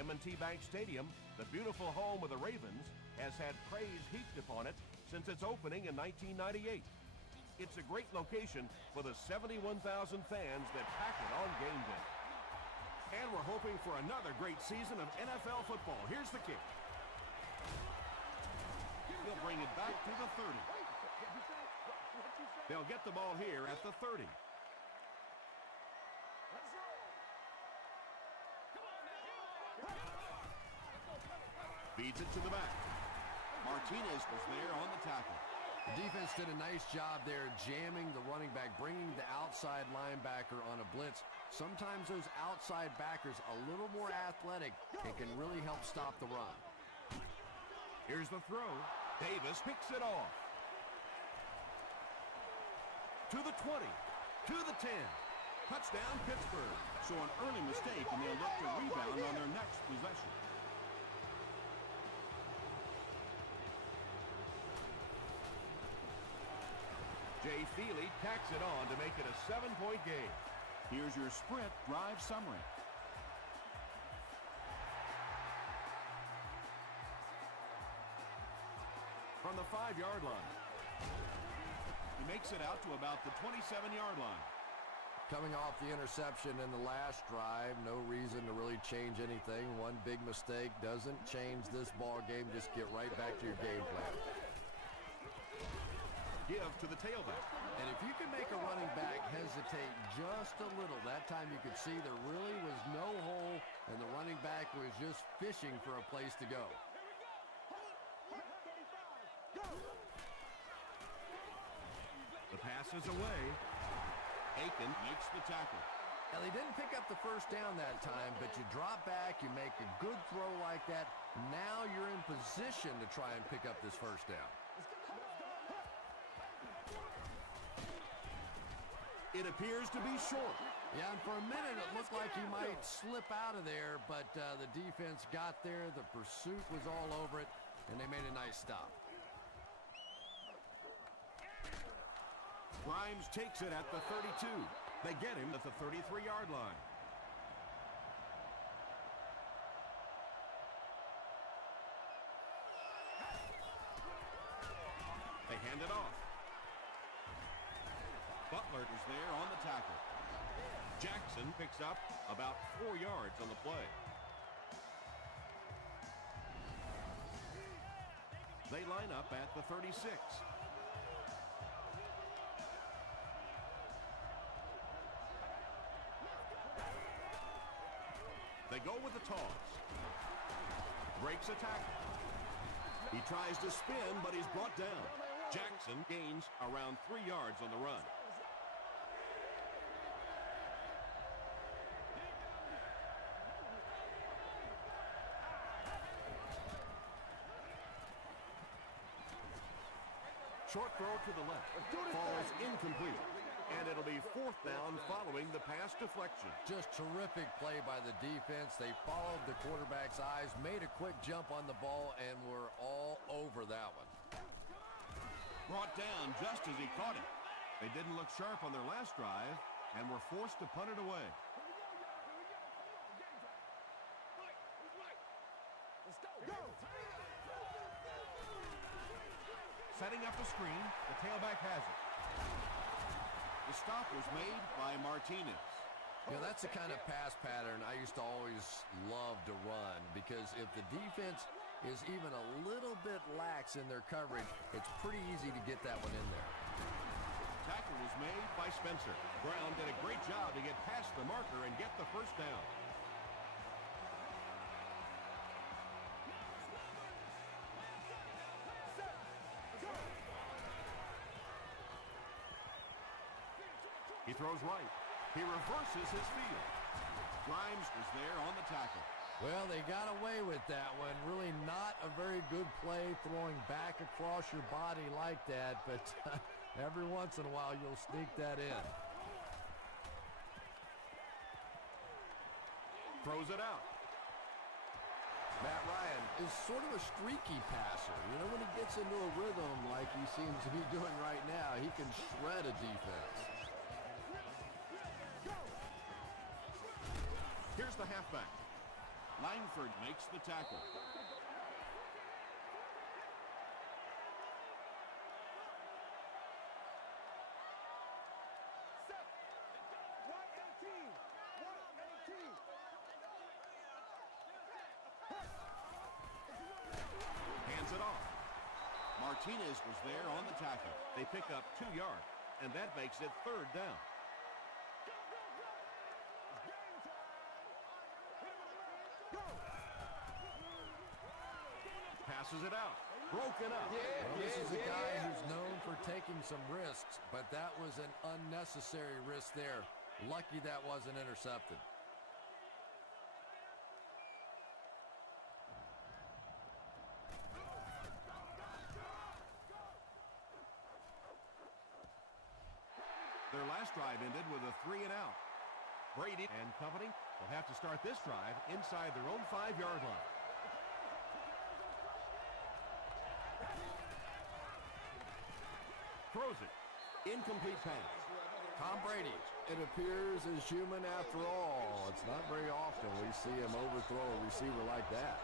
M&T Bank Stadium, the beautiful home of the Ravens, has had praise heaped upon it since its opening in 1998. It's a great location for the 71,000 fans that pack it on game day. And we're hoping for another great season of NFL football. Here's the kick. He'll bring it back to the 30. They'll get the ball here at the 30. Feeds it to the back. Martinez was there on the tackle. The defense did a nice job there jamming the running back, bringing the outside linebacker on a blitz. Sometimes those outside backers a little more athletic and can really help stop the run. Here's the throw. Davis picks it off. To the 20, to the 10. Touchdown, Pittsburgh. So an early mistake, and they'll look to rebound on their next possession. Jay Feely tacks it on to make it a 7-point game. Here's your sprint drive summary. From the 5-yard line. He makes it out to about the 27-yard line. Coming off the interception in the last drive, no reason to really change anything. One big mistake doesn't change this ball game. Just get right back to your game plan. Give to the tailback. And if you can make a running back hesitate just a little, that time you could see there really was no hole, and the running back was just fishing for a place to go. The pass is away. Aiken makes the tackle. Now, they didn't pick up the first down that time, but you drop back, you make a good throw like that. Now you're in position to try and pick up this first down. It appears to be short. Yeah, and for a minute it looked like he might slip out of there, but the defense got there. The pursuit was all over it, and they made a nice stop. Grimes takes it at the 32. They get him at the 33-yard line. They hand it off. Butler is there on the tackle. Jackson picks up about 4 yards on the play. They line up at the 36. They go with the toss. Breaks a tackle. He tries to spin, but he's brought down. Jackson gains around 3 yards on the run. Short throw to the left. Falls incomplete. And it'll be 4th down following the pass deflection. Just terrific play by the defense. They followed the quarterback's eyes, made a quick jump on the ball, and were all over that one. Brought down just as he caught it. They didn't look sharp on their last drive and were forced to punt it away. Setting up the screen, the tailback has it. The stop was made by Martinez. You know, that's the kind of pass pattern I used to always love to run, because if the defense is even a little bit lax in their coverage, it's pretty easy to get that one in there. Tackle was made by Spencer. Brown did a great job to get past the marker and get the first down. He throws right. He reverses his field. Grimes was there on the tackle. Well, they got away with that one. Really not a very good play throwing back across your body like that, but every once in a while you'll sneak that in. Throws it out. Matt Ryan is sort of a streaky passer. You know, when he gets into a rhythm like he seems to be doing right now, he can shred a defense. Here's the halfback. Langford makes the tackle. Hands it off. Martinez was there on the tackle. They pick up 2 yards, and that makes it 3rd down. Passes it out. Broken up. Well, this is a guy who's known for taking some risks, but that was an unnecessary risk there. Lucky that wasn't intercepted. Their last drive ended with a 3-and-out. Brady and company will have to start this drive inside their own 5-yard line. Throws it. Incomplete pass. Tom Brady, it appears, is human after all. It's not very often we see him overthrow a receiver like that.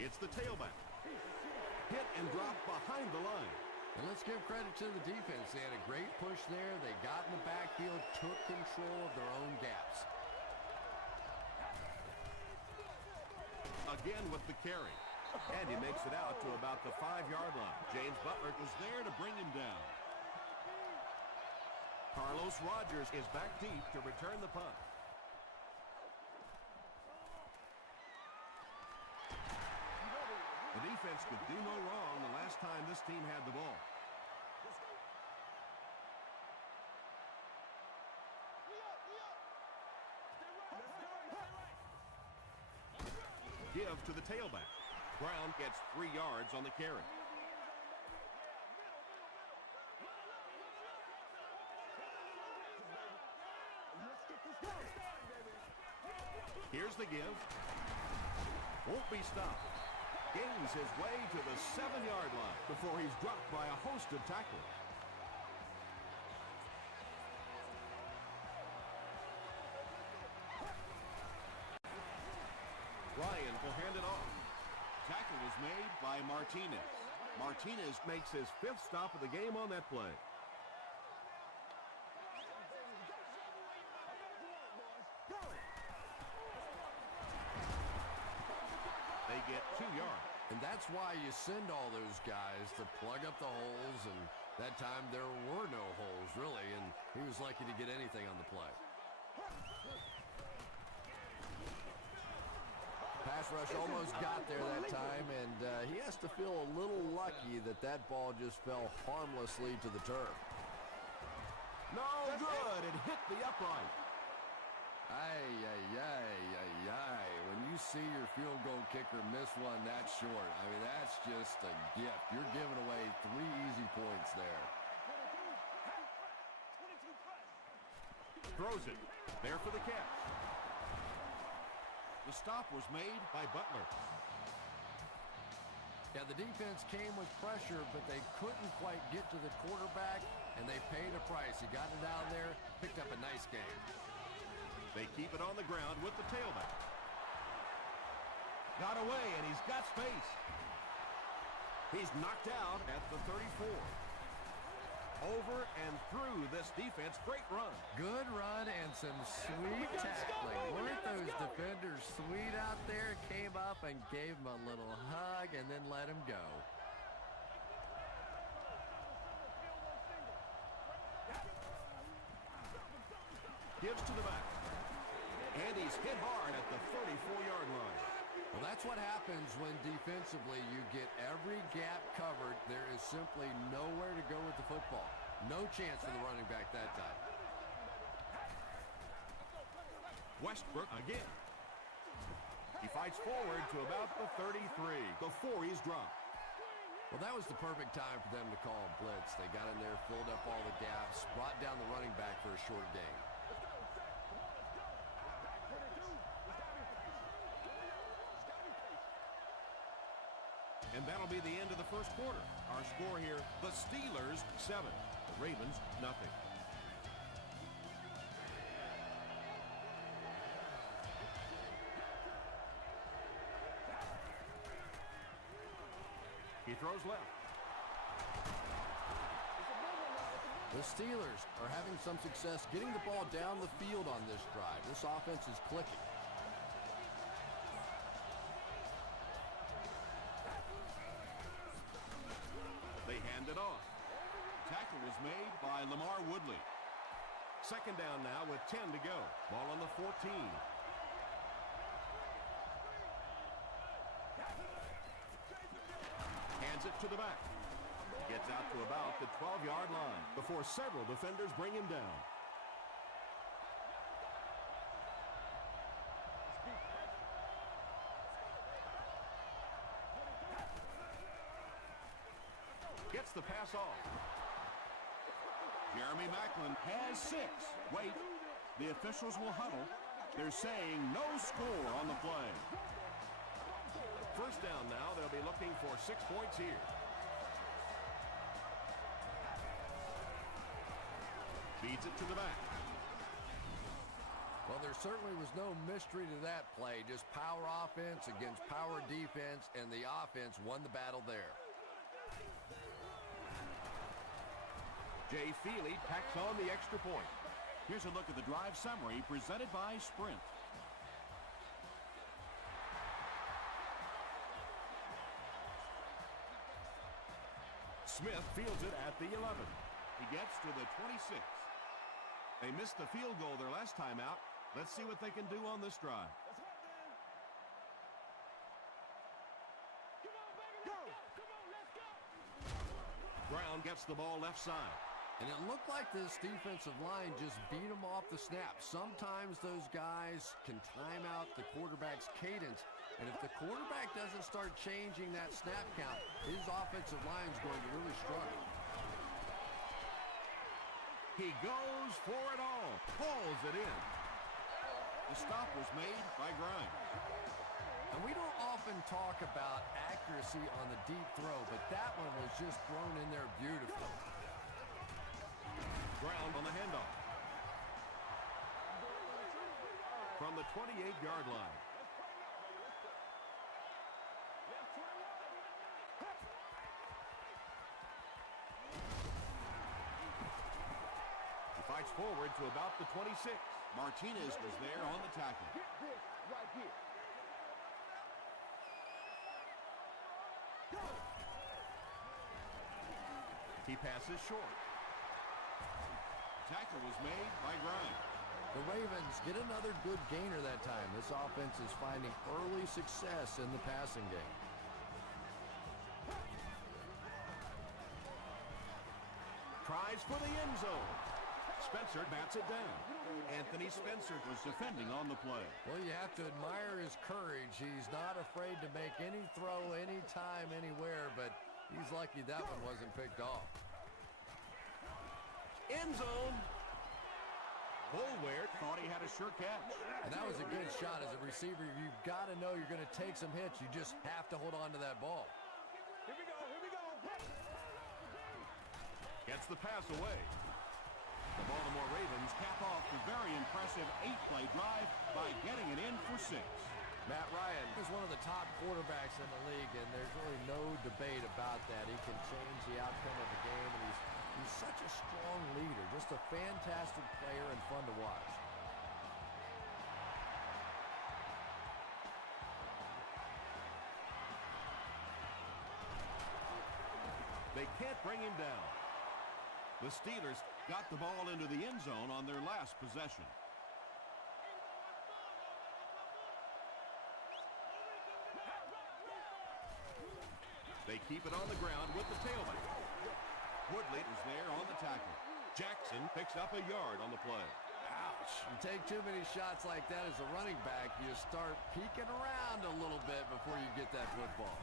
It's the tailback. Hit and drop behind the line. And let's give credit to the defense. They had a great push there. They got in the backfield, took control of their own gaps. Again with the carry. And he makes it out to about the 5-yard line. James Butler Was there to bring him down. Carlos Rogers is back deep to return the punt. The defense could do no wrong the last time this team had the ball. Give to the tailback. Brown gets 3 yards on the carry. Here's the give. Won't be stopped. Gains his way to the 7-yard line before he's dropped by a host of tacklers. Ryan will hand it off. Tackle was made by Martinez. Martinez makes his 5th stop of the game on that play. They get 2 yards. And that's why you send all those guys to plug up the holes, and that time there were no holes, really, and he was lucky to get anything on the play. Pass rush almost got there that time, and he has to feel a little lucky that that ball just fell harmlessly to the turf. No good. It hit the upright. Ay, ay, ay, ay, ay. When you see your field goal kicker miss one that short, I mean, that's just a gift. You're giving away 3 easy points there. Throws it. There for the catch. The stop was made by Butler. Yeah, the defense came with pressure, but they couldn't quite get to the quarterback, and they paid a price. He got it out there, picked up a nice game. They keep it on the ground with the tailback. Got away, and he's got space. He's knocked out at the 34. Over and through this defense. Great run. Good run and some sweet tackling. Weren't those defenders sweet out there? Came up and gave him a little hug and then let him go. Gives to the back. And he's hit hard at the 34-yard line. Well, that's what happens when defensively you get every gap covered. There is simply nowhere to go with the football. No chance for the running back that time. Westbrook again. He fights forward to about the 33 before he's dropped. Well, that was the perfect time for them to call a blitz. They got in there, filled up all the gaps, brought down the running back for a short gain. And that'll be the end of the first quarter. Our score here, the Steelers 7, the Ravens nothing. He throws left. The Steelers are having some success getting the ball down the field on this drive. This offense is clicking. They hand it off. Tackle was made by Lamar Woodley. Second down now with 10 to go. Ball on the 14. Hands it to the back. Gets out to about the 12-yard line before several defenders bring him down. Gets the pass off. Jeremy Maclin has 6. Wait, the officials will huddle. They're saying no score on the play. First down now. They'll be looking for 6 points here. Feeds it to the back. Well, there certainly was no mystery to that play. Just power offense against power defense, and the offense won the battle there. Jay Feely tacks on the extra point. Here's a look at the drive summary presented by Sprint. Smith fields it at the 11. He gets to the 26. They missed the field goal their last time out. Let's see what they can do on this drive. Brown gets the ball left side. And it looked like this defensive line just beat them off the snap. Sometimes those guys can time out the quarterback's cadence. And if the quarterback doesn't start changing that snap count, his offensive line is going to really struggle. He goes for it all. Pulls it in. The stop was made by Grimes. And we don't often talk about accuracy on the deep throw, but that one was just thrown in there beautifully. Brown on the handoff. From the 28-yard line. He fights forward to about the 26. Martinez was there on the tackle. He passes short. Tackle was made by Grimes. The Ravens get another good gainer that time. This offense is finding early success in the passing game. Tries for the end zone. Spencer bats it down. Anthony Spencer was defending on the play. Well, you have to admire his courage. He's not afraid to make any throw, anytime, anywhere, but he's lucky that one wasn't picked off. End zone. Boulware Thought he had a sure catch. And that was a good shot. As a receiver, you've got to know you're going to take some hits. You just have to hold on to that ball. Here we go. gets the pass away. The Baltimore Ravens cap off the very impressive 8-play drive by getting it in for 6. Matt Ryan is one of the top quarterbacks in the league, and there's really no debate about that. He can change the outcome of the game, and he's such a strong leader, just a fantastic player and fun to watch. They can't bring him down. The Steelers got the ball into the end zone on their last possession. They keep it on the ground with the tailback. Woodley was there on the tackle. Jackson picks up a yard on the play. Ouch. You take too many shots like that as a running back, you start peeking around a little bit before you get that football.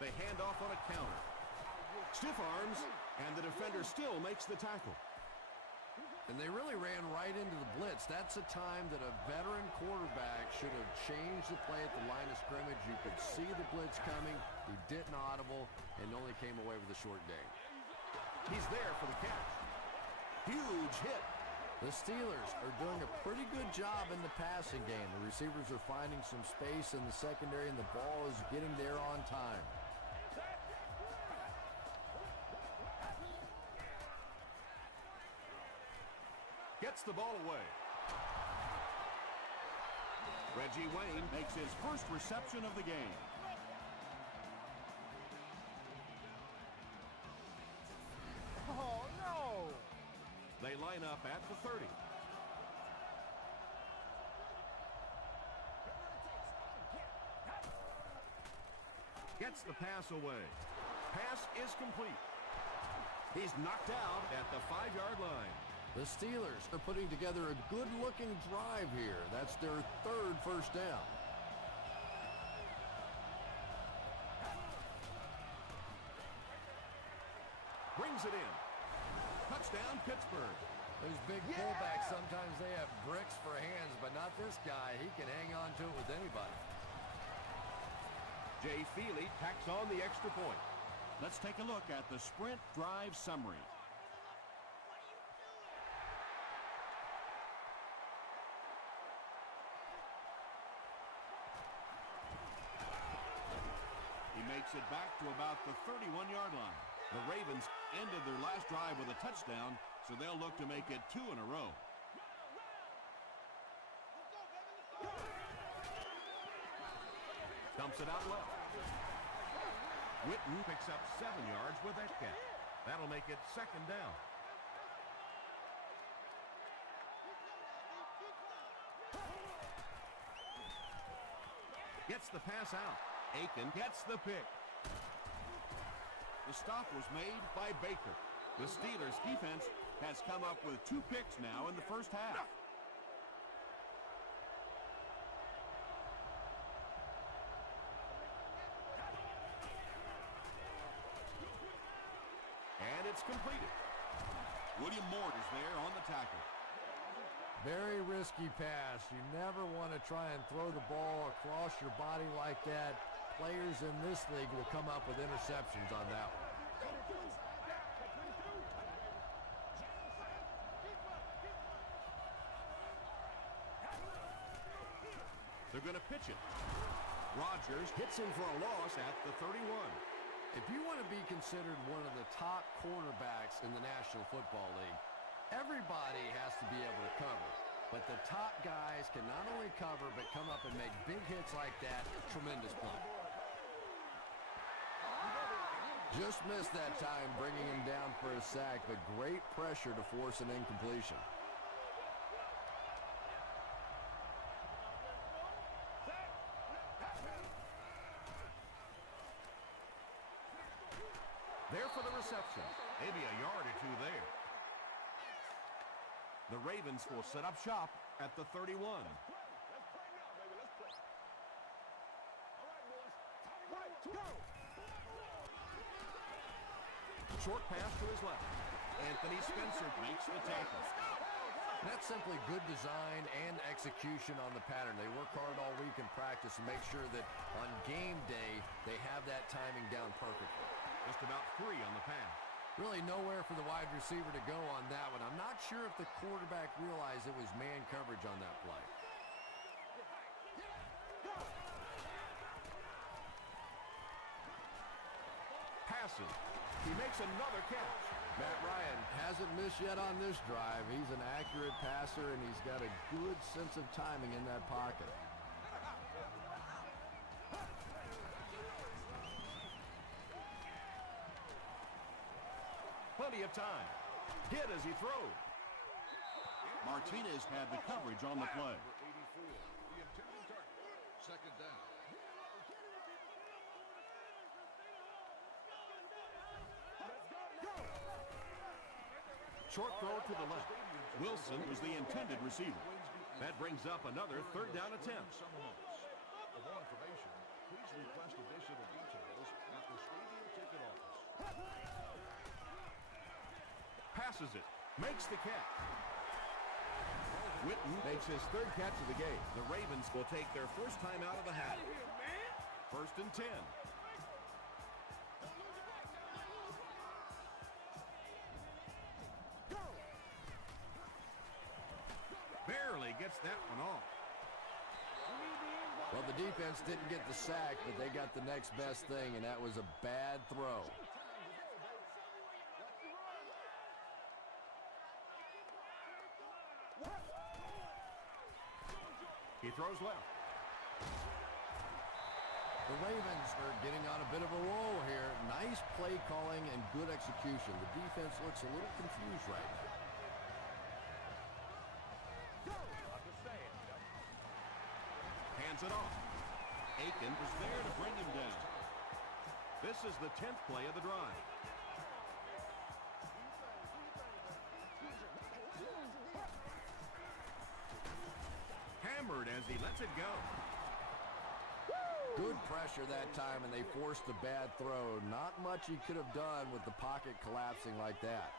They hand off on a counter. Stiff arms, and the defender still makes the tackle. And they really ran right into the blitz. That's a time that a veteran quarterback should have changed the play at the line of scrimmage. You could see the blitz coming. He didn't audible and only came away with a short gain. He's there for the catch. Huge hit. The Steelers are doing a pretty good job in the passing game. The receivers are finding some space in the secondary, and the ball is getting there on time. Gets the ball away. Reggie Wayne Makes his first reception of the game. Oh, no! They line up at the 30. Gets the pass away. Pass is complete. He's knocked out at the 5-yard line. The Steelers are putting together a good-looking drive here. That's their third first down. Brings it in. Touchdown, Pittsburgh. Those big fullbacks, sometimes they have bricks for hands, but not this guy. He can hang on to it with anybody. Jay Feely tacks on the extra point. Let's take a look at the sprint drive summary. He makes it back to about the 31-yard line. The Ravens ended their last drive with a touchdown, so they'll look to make it 2 in a row. Dumps it out left. Witten picks up 7 yards with that catch. That'll make it second down. Gets the pass out. Aiken gets the pick. The stop was made by Baker. The Steelers' defense has come up with 2 picks now in the first half. And it's completed. William Moore is there on the tackle. Very risky pass. You never want to try and throw the ball across your body like that. Players in this league will come up with interceptions on that one. They're going to pitch it. Rodgers hits him for a loss at the 31. If you want to be considered one of the top cornerbacks in the National Football League, everybody has to be able to cover. But the top guys can not only cover, but come up and make big hits like that. Tremendous play. Just missed that time, bringing him down for a sack, but great pressure to force an incompletion. There for the reception. Maybe a yard or 2 there. The Ravens will set up shop at the 31. Short pass to his left. Anthony Spencer makes the tackle. That's simply good design and execution on the pattern. They work hard all week in practice and make sure that on game day they have that timing down perfectly. Just about 3 on the pass. Really nowhere for the wide receiver to go on that one. I'm not sure if the quarterback realized it was man coverage on that play. Passes. He makes another catch. Matt Ryan hasn't missed yet on this drive. He's an accurate passer, and he's got a good sense of timing in that pocket. Plenty of time. Hit as he throws. Martinez had the coverage on the play. Second down. Short throw to the left. Wilson was the intended receiver. That brings up another 3rd down attempt. For more information, please request additional details at the stadium ticket office. Passes it. Makes the catch. Witten makes his 3rd catch of the game. The Ravens will take their first time out of the half. 1st and 10. Barely gets that one off. Well, the defense didn't get the sack, but they got the next best thing, and that was a bad throw. He throws left. The Ravens are getting on a bit of a roll here. Nice play calling and good execution. The defense looks a little confused right now. Hands it off. Aiken is there to bring him down. This is the 10th play of the drive. Hammered as he lets it go. Good pressure that time, and they forced a bad throw. Not much he could have done with the pocket collapsing like that.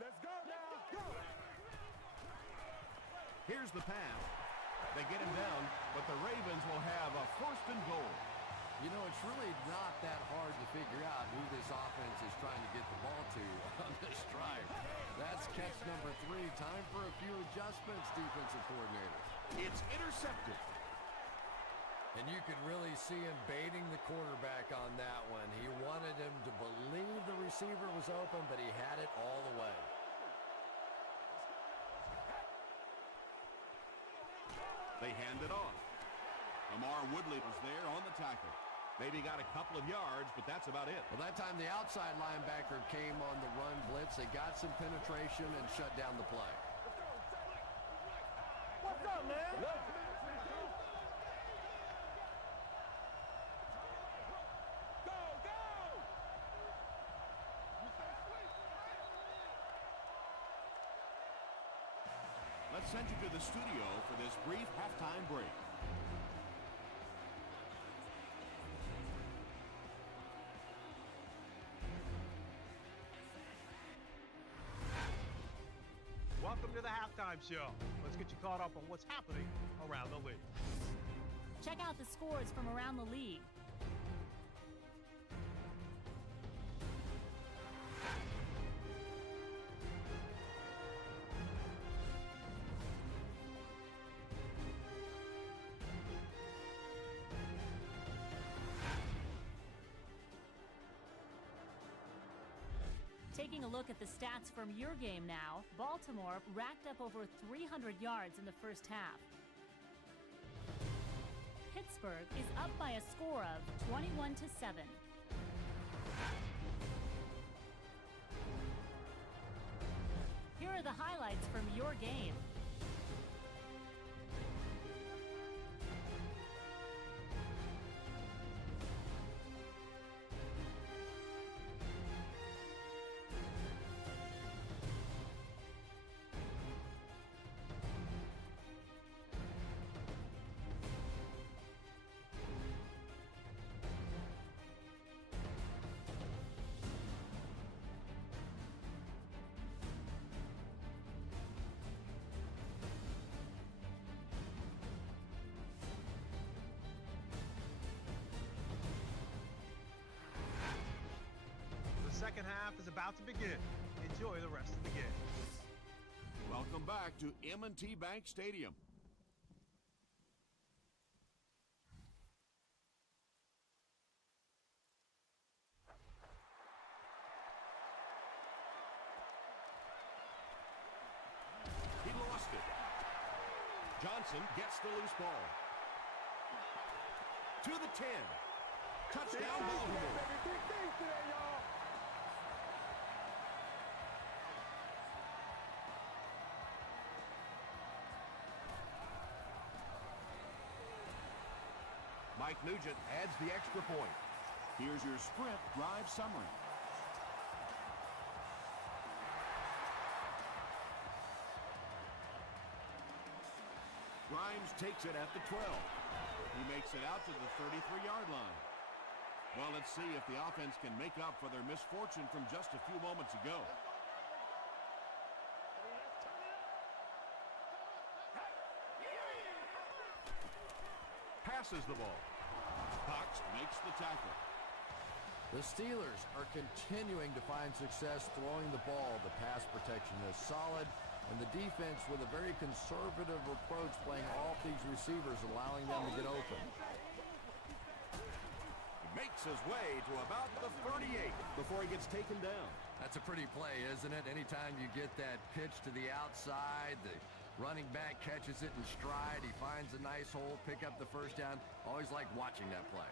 Let's go now. Go. Here's the pass. They get him down, but the Ravens will have a 1st and goal. You know, it's really not that hard to figure out who this offense is trying to get the ball to on this drive. That's catch number 3. Time for a few adjustments, defensive coordinator. It's intercepted. And you could really see him baiting the quarterback on that one. He wanted him to believe the receiver was open, but he had it all the way. They hand it off. Lamar Woodley was there on the tackle. Maybe got a couple of yards, but that's about it. Well, that time the outside linebacker came on the run blitz. They got some penetration and shut down the play. What's up, man? Go, go! Let's send you to the studio for this brief halftime break. Welcome to the halftime show. Let's get you caught up on what's happening around the league. Check out the scores from around the league. Taking a look at the stats from your game now, Baltimore racked up over 300 yards in the first half. Pittsburgh is up by a score of 21-7. Here are the highlights from your game. The second half is about to begin. Enjoy the rest of the game. Welcome back to M&T Bank Stadium. He lost it. Johnson gets the loose ball. To the 10. Touchdown, Baltimore. Big things today, y'all. Mike Nugent adds the extra point. Here's your Sprint drive summary. Grimes takes it at the 12. He makes it out to the 33-yard line. Well, let's see if the offense can make up for their misfortune from just a few moments ago. Passes the ball. Cox makes the tackle. The Steelers are continuing to find success throwing the ball. The pass protection is solid, and the defense with a very conservative approach playing off these receivers, allowing them to get open. He makes his way to about the 38. before he gets taken down. That's a pretty play, isn't it? Anytime you get that pitch to the outside, the running back catches it in stride. He finds a nice hole, pick up the first down. Always like watching that play.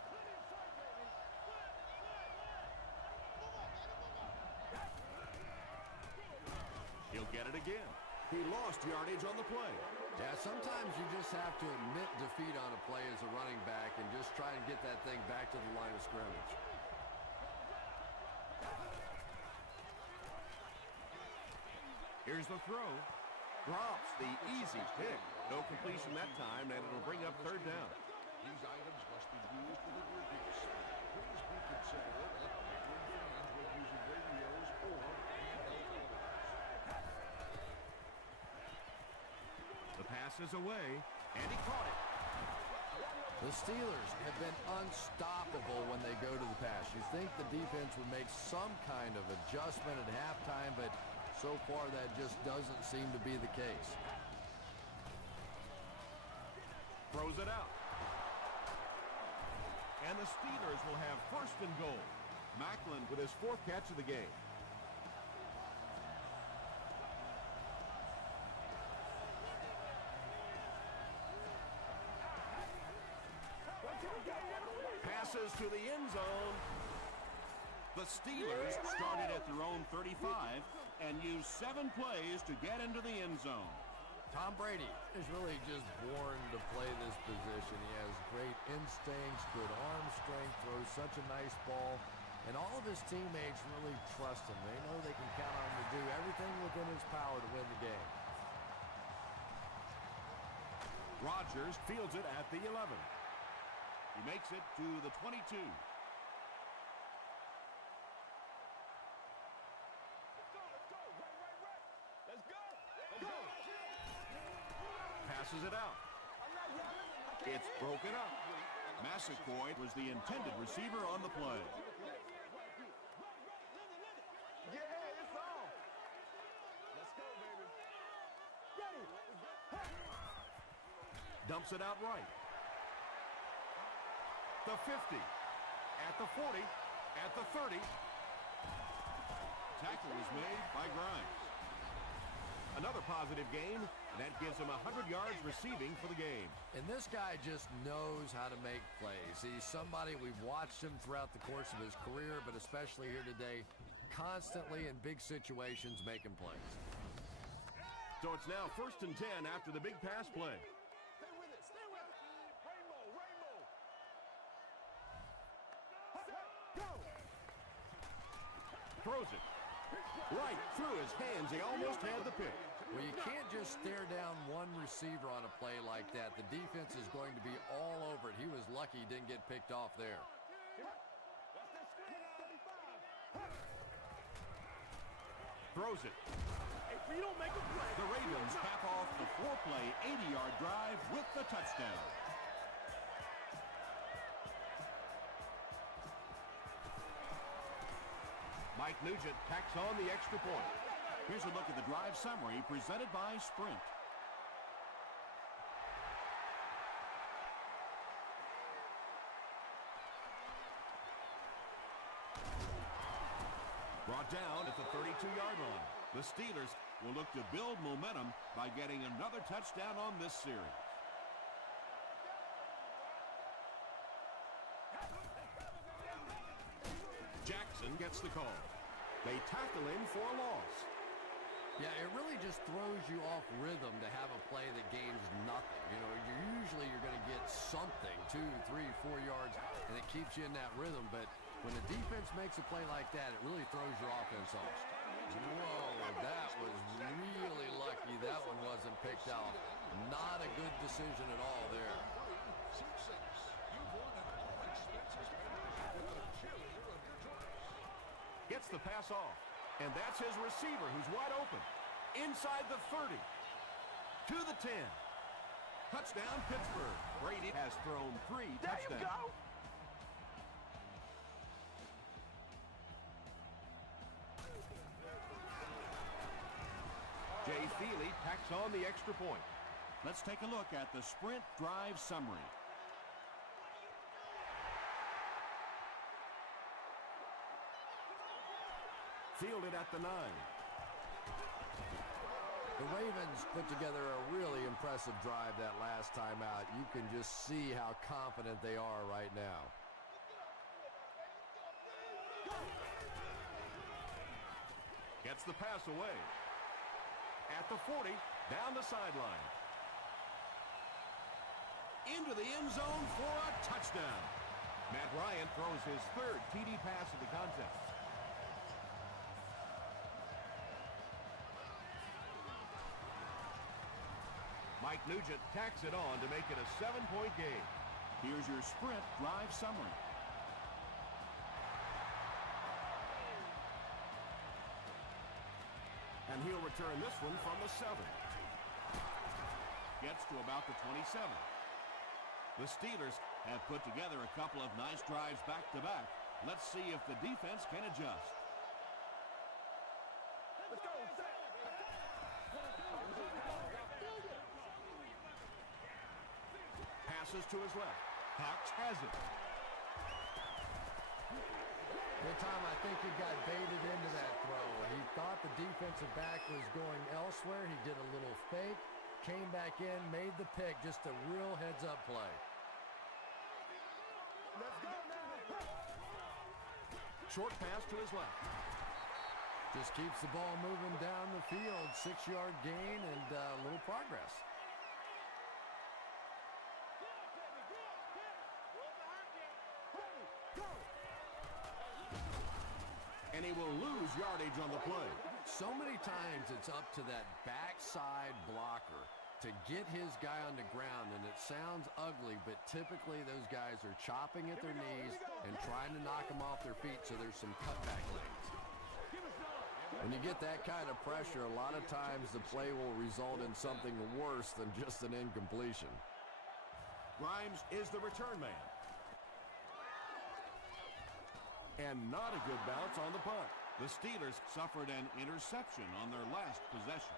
He'll get it again. He lost yardage on the play. Yeah, sometimes you just have to admit defeat on a play as a running back and just try and get that thing back to the line of scrimmage. Here's the throw. Drops the easy pick. No completion that time, and it'll bring up third down. These items must be used with a good use. Please be considerate of neighboring fans when using radios or handheld televisions. The pass is away, and he caught it. The Steelers have been unstoppable when they go to the pass. You think the defense would make some kind of adjustment at halftime, but so far that just doesn't seem to be the case. Throws it out. And the Steelers will have first and goal. Macklin with his fourth catch of the game. Passes to the end zone. The Steelers started at their own 35 and used 7 plays to get into the end zone. Tom Brady is really just born to play this position. He has great instincts, good arm strength, throws such a nice ball, and all of his teammates really trust him. They know they can count on him to do everything within his power to win the game. Rodgers fields it at the 11. He makes it to the 22. Passes it out. It's broken up. Massaquoi was the intended receiver on the play. Yeah, it's on. Let's go, baby. Ready. Dumps it out right. The 50. At the 40. At the 30. Tackle was made by Grimes. Another positive gain, and that gives him 100 yards receiving for the game. And this guy just knows how to make plays. He's somebody, we've watched him throughout the course of his career, but especially here today, constantly in big situations making plays. So it's now 1st and 10 after the big pass play. Stay with it. Stay with it. Rainbow. Rainbow. Go. Throws it. Right through his hands. He almost had the pick. Well, you can't just stare down one receiver on a play like that. The defense is going to be all over it. He was lucky he didn't get picked off there. Throws it. If we don't make a play, The Ravens cap off the 4-play, 80-yard drive with the touchdown. Mike Nugent tacks on the extra point. Here's a look at the drive summary presented by Sprint. Brought down at the 32-yard line. The Steelers will look to build momentum by getting another touchdown on this series. Jackson gets the call. They tackle him for a loss. Yeah, it really just throws you off rhythm to have a play that gains nothing. You know, you're going to get something, 2, 3, 4 yards, and it keeps you in that rhythm. But when the defense makes a play like that, it really throws your offense off. Whoa, that was really lucky. That one wasn't picked out. Not a good decision at all there. Gets the pass off. And that's his receiver who's wide open. Inside the 30. To the 10. Touchdown, Pittsburgh. Brady has thrown 3 touchdowns. there you go. Jay Feely tacks on the extra point. Let's take a look at the Sprint drive summary. Fielded at the 9. The Ravens put together a really impressive drive that last time out. You can just see how confident they are right now. Gets the pass away. At the 40, down the sideline. Into the end zone for a touchdown. Matt Ryan throws his third TD pass of the contest. Mike Nugent tacks it on to make it a 7-point game. Here's your Sprint drive summary. And he'll return this one from the 7. Gets to about the 27. The Steelers have put together a couple of nice drives back-to-back. Let's see if the defense can adjust. Let's go. Passes to his left. Cox has it. Good time, I think he got baited into that throw. He thought the defensive back was going elsewhere. He did a little fake, came back in, made the pick. Just a real heads-up play. Let's go now. Short pass to his left. Just keeps the ball moving down the field. 6-yard gain and a little progress. And he will lose yardage on the play. So many times it's up to that backside blocker to get his guy on the ground, and it sounds ugly, but typically those guys are chopping at their knees and trying to knock them off their feet, so there's some cutback lanes. When you get that kind of pressure, a lot of times the play will result in something worse than just an incompletion. Grimes is the return man. And not a good bounce on the punt. The Steelers suffered an interception on their last possession.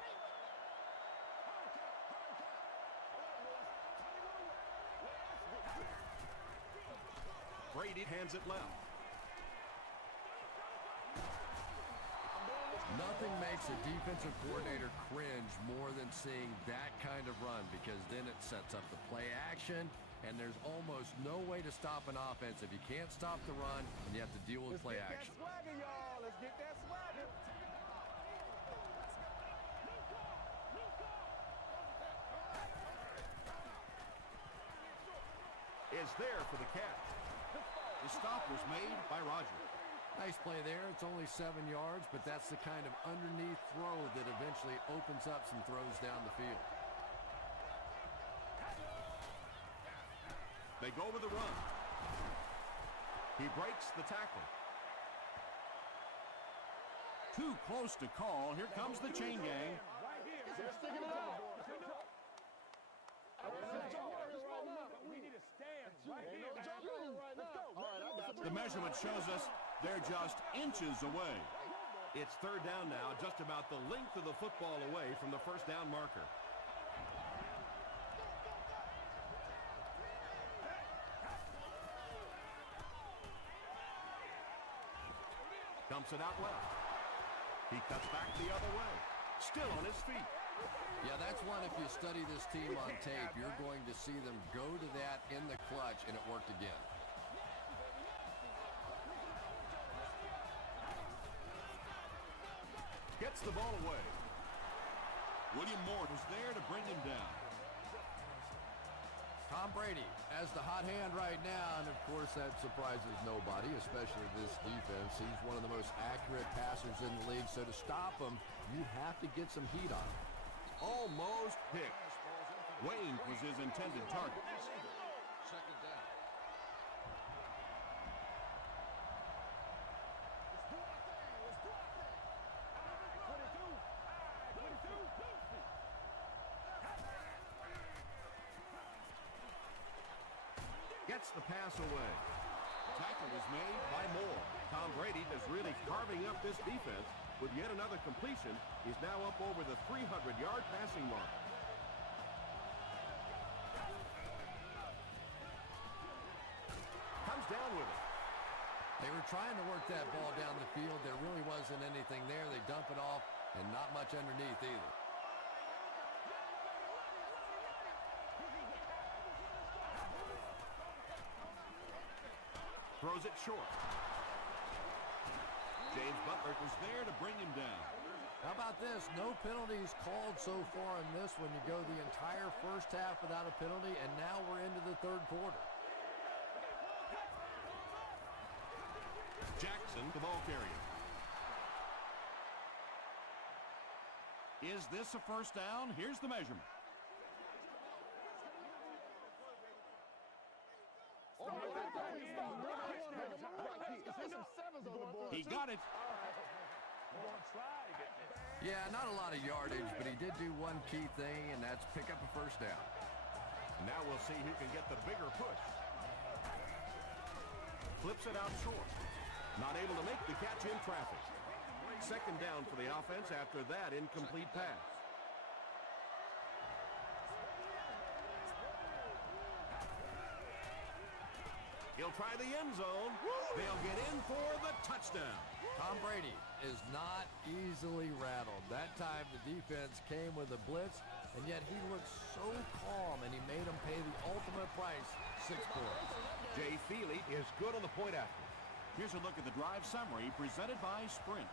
Brady hands it left. Nothing makes a defensive coordinator cringe more than seeing that kind of run, because then it sets up the play action, and there's almost no way to stop an offense if you can't stop the run and you have to deal with play action. Let's get that swagger, y'all. Let's get that swagger. Is there for the catch. The stop was made by Rodgers. Nice play there. It's only 7 yards, but that's the kind of underneath throw that eventually opens up some throws down the field. They go with the run. He breaks the tackle. Too close to call. Here comes the chain gang. Right here. They're sticking it out. We need to stand right here. Let's go. The measurement shows us they're just inches away. It's third down now, just about the length of the football away from the first down marker. Dumps it out left. He cuts back the other way. Still on his feet. Yeah, that's one, if you study this team on tape, you're going to see them go to that in the clutch, and it worked again. Gets the ball away. William Moore was there to bring him down. Tom Brady as the hot hand right now, and of course that surprises nobody, especially this defense. He's one of the most accurate passers in the league, so to stop him, you have to get some heat on him. Almost picked. Wayne was his intended target. Second down. Gets the pass away. Tackle was made by Moore. Tom Brady is really carving up this defense with yet another completion. He's now up over the 300-yard passing mark. Comes down with it. They were trying to work that ball down the field. There really wasn't anything it off, and not much underneath either. Throws it short. James Butler was there to bring him down. How about this? No penalties called so far in this one. You go the entire first half without a penalty, and now we're into the third quarter. Jackson, the ball carrier. Is this a first down? Here's the measurement. He got it. Yeah, not a lot of yardage, but he did do one key thing, and that's pick up a first down. Now we'll see who can get the bigger push. Flips it out short. Not able to make the catch in traffic. Second down for the offense after that incomplete pass. He'll try the end zone. They'll get in for the touchdown. Tom Brady is not easily rattled. That time the defense came with a blitz, and yet he looked so calm, and he made them pay the ultimate price, 6 points. Jay Feely is good on the point after. Here's a look at the drive summary presented by Sprint.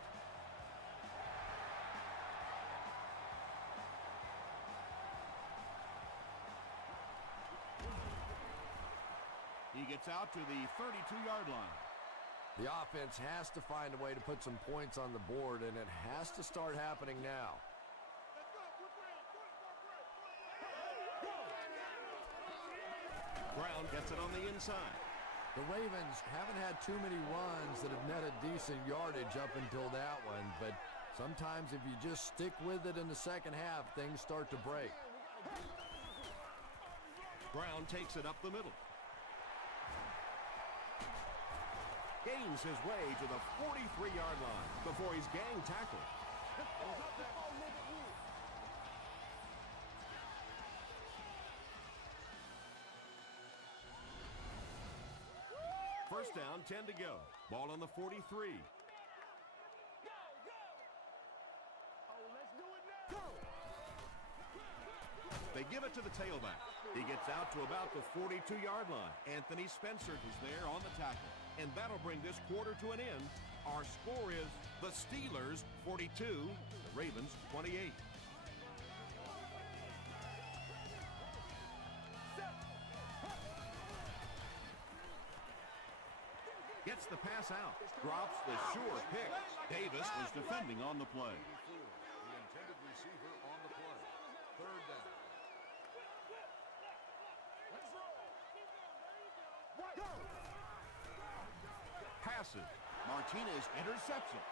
He gets out to the 32-yard line. The offense has to find a way to put some points on the board, and it has to start happening now. Brown gets it on the inside. The Ravens haven't had too many runs that have netted decent yardage up until that one, but sometimes if you just stick with it in the second half, things start to break. Brown takes it up the middle. Gains his way to the 43-yard line before he's gang tackled. First down, 10 to go. Ball on the 43. They give it to the tailback. He gets out to about the 42-yard line. Anthony Spencer is there on the tackle. And that'll bring this quarter to an end. Our score is the Steelers 42, the Ravens 28. Gets the pass out. Drops the sure pick. Davis was defending on the play. The intended receiver on the play. Third down. Passes. Martinez intercepts it.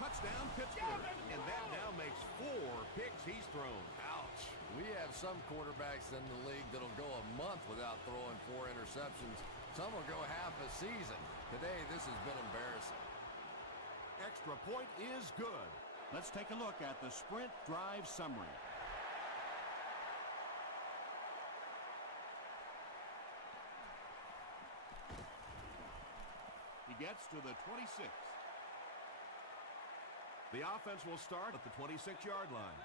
Touchdown, Pittsburgh. And that now makes 4 picks he's thrown. Ouch. We have some quarterbacks in the league that'll go a month without throwing 4 interceptions. Some will go half a season. Today, this has been embarrassing. Extra point is good. Let's take a look at the Sprint drive summary. He gets to the 26. The offense will start at the 26-yard line.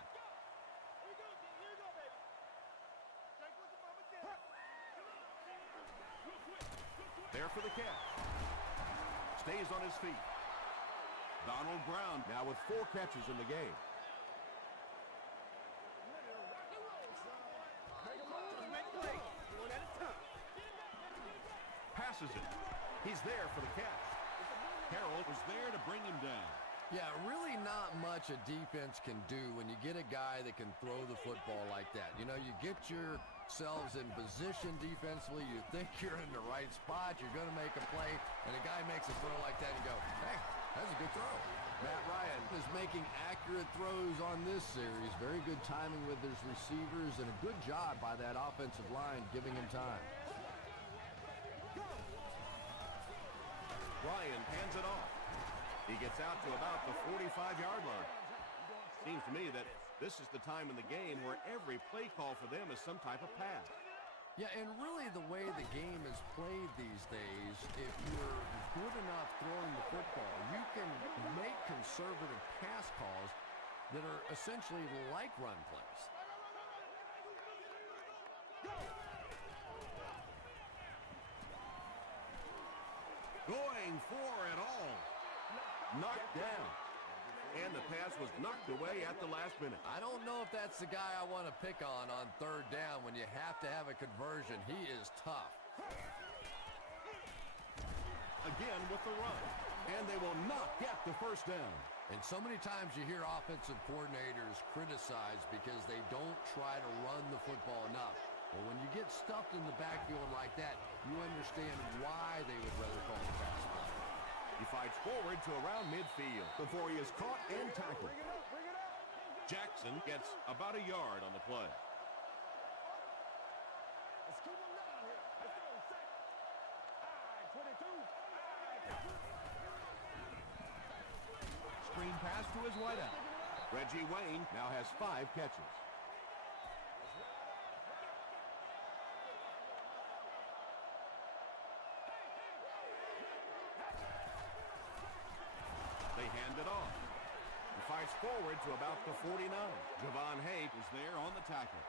There for the catch. Stays on his feet. Donald Brown now with 4 catches in the game. Passes it. He's there for the catch. Harold was there to bring him down. Yeah, really not much a defense can do when you get a guy that can throw the football like that. You know, you get yourselves in position defensively, you think you're in the right spot, you're going to make a play, and a guy makes a throw like that, and you go, hey, that's a good throw. Matt Ryan is making accurate throws on this series. Very good timing with his receivers, and a good job by that offensive line giving him time. Ryan hands it off. He gets out to about the 45-yard line. Seems to me that this is the time in the game where every play call for them is some type of pass. Yeah, and really the way the game is played these days, if you're good enough throwing the football, you can make conservative pass calls that are essentially like run plays. Going for it all. Knocked down. And the pass was knocked away at the last minute. I don't know if that's the guy I want to pick on third down when you have to have a conversion. He is tough. Again with the run. And they will not get the first down. And so many times you hear offensive coordinators criticized because they don't try to run the football enough. Well, when you get stuffed in the backfield like that, you understand why they would rather call the pass play. He fights forward to around midfield before he is caught and tackled. Jackson gets about a yard on the play. Let's keep him down here. Let's go. Set. All right, 22. Screen pass to his wideout. Reggie Wayne now has 5 catches. They hand it off. He fights forward to about the 49. Javon Hay is there on the tackle.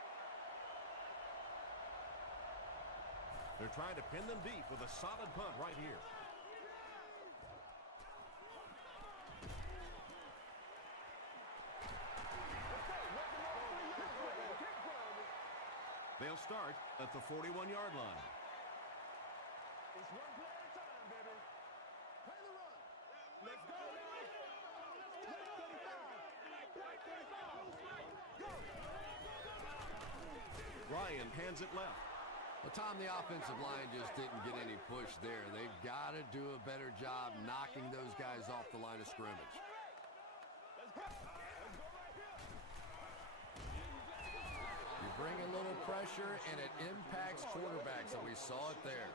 They're trying to pin them deep with a solid punt right here. They'll start at the 41-yard line. It's one play at a time, baby. Play the run. Let's go. Ryan hands it left. Well, Tom, the offensive line just didn't get any push there. They've got to do a better job knocking those guys off the line of scrimmage. You bring a little pressure, and it impacts quarterbacks, and we saw it there.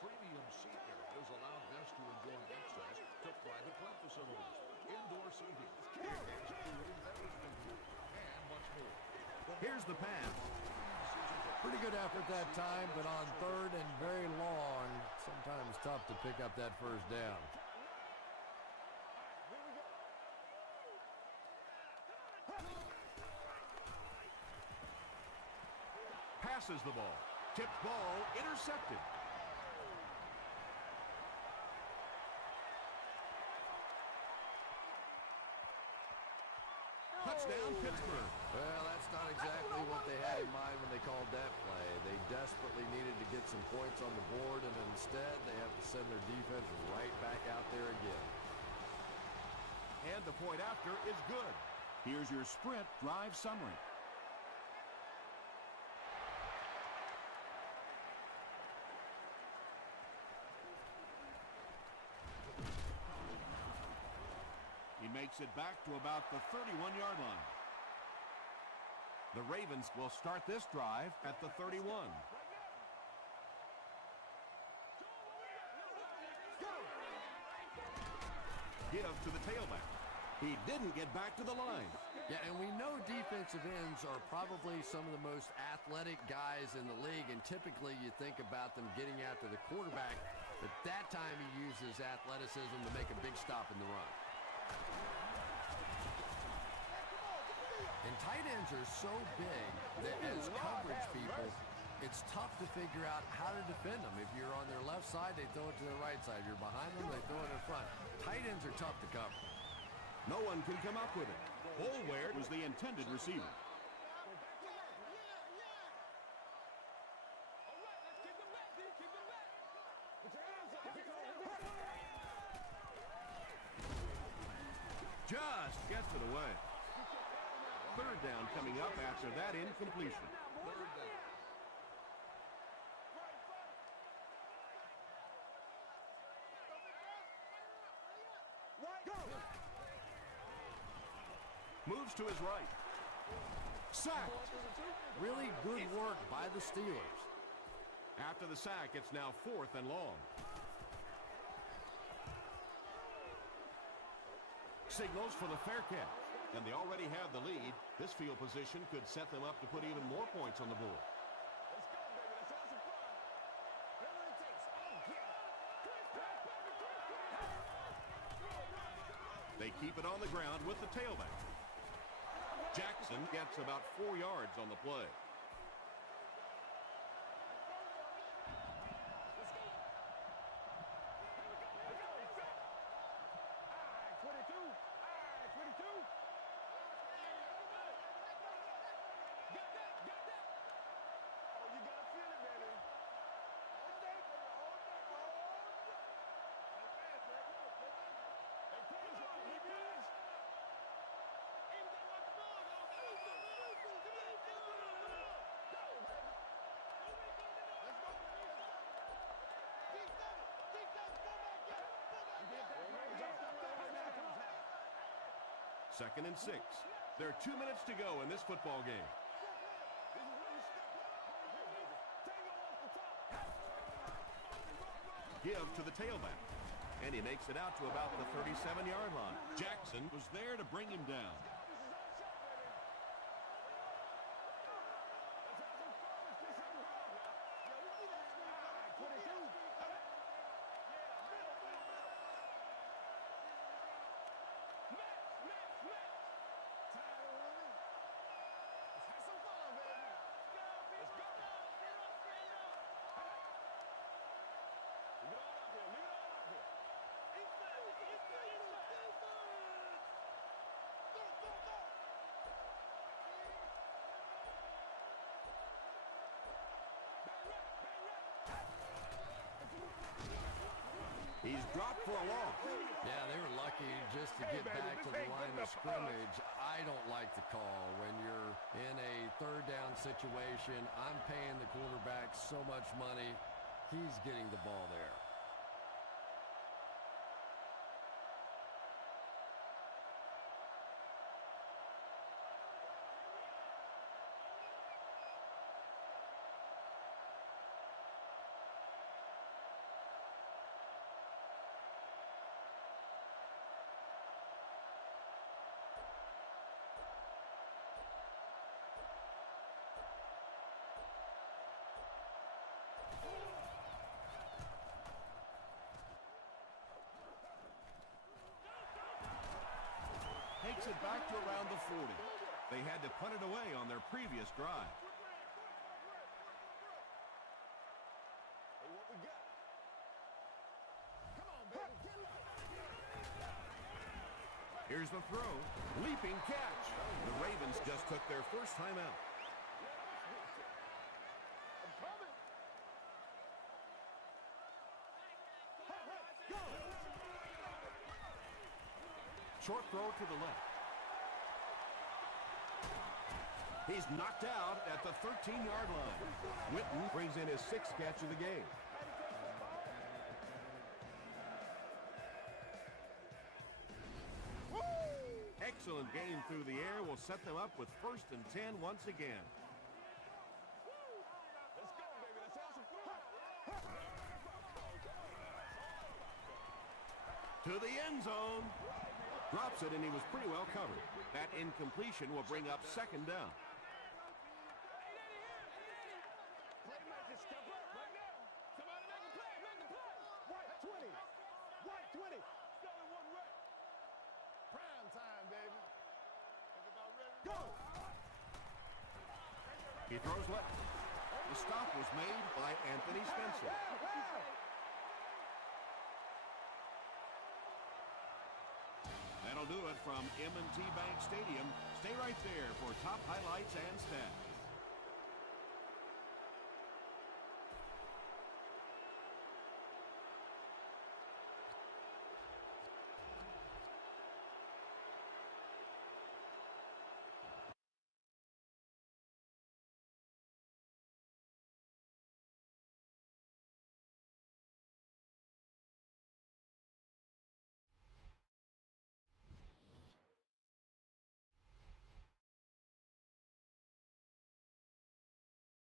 Premium seat areas allow guests to enjoy access to private club facilities, indoor seating, including beverage vending, and much more. Here's the pass. Pretty good effort that time, but on third and very long, sometimes tough to pick up that first down. Passes the ball. Tipped ball intercepted. Touchdown, Pittsburgh. Well, that's not exactly what they had in mind when they called that play. They desperately needed to get some points on the board, and instead they have to send their defense right back out there again. And the point after is good. Here's your sprint drive summary. He makes it back to about the 31-yard line. The Ravens will start this drive at the 31. Give to the tailback. He didn't get back to the line. Yeah, and we know defensive ends are probably some of the most athletic guys in the league, and typically you think about them getting after the quarterback, but that time he uses athleticism to make a big stop in the run. And tight ends are so big that as coverage people, it's tough to figure out how to defend them. If you're on their left side, they throw it to their right side. If you're behind them, they throw it in front. Tight ends are tough to cover. No one can come up with it. Boulware was the intended receiver. Just gets it away. Third down coming up after that incompletion. Third down. Moves to his right. Sacked. Really good work by the Steelers. After the sack, it's now 4th and long. Signals for the fair catch. And they already have the lead. This field position could set them up to put even more points on the board. Let's go, baby. They keep it on the ground with the tailback. Jackson gets about 4 yards on the play. Second and 6. There are 2 minutes to go in this football game. Give to the tailback. And he makes it out to about the 37-yard line. Jackson was there to bring him down. He's dropped for a loss. Yeah, they were lucky just to get back to the line of scrimmage. I don't like the call when you're in a third down situation. I'm paying the quarterback so much money. He's getting the ball there. Takes it back to around the 40. They had to punt it away on their previous drive. Here's the throw. Leaping catch. The Ravens just took their first time out. Short throw to the left. He's knocked out at the 13-yard line. Witten brings in his 6th catch of the game. Excellent game through the air will set them up with 1st and 10 once again. To the end zone. Drops it, and he was pretty well covered. That incompletion will bring up 2nd down. He throws left. The stop was made by Anthony Spencer. That'll do it from M&T Bank Stadium. Stay right there for top highlights and stats.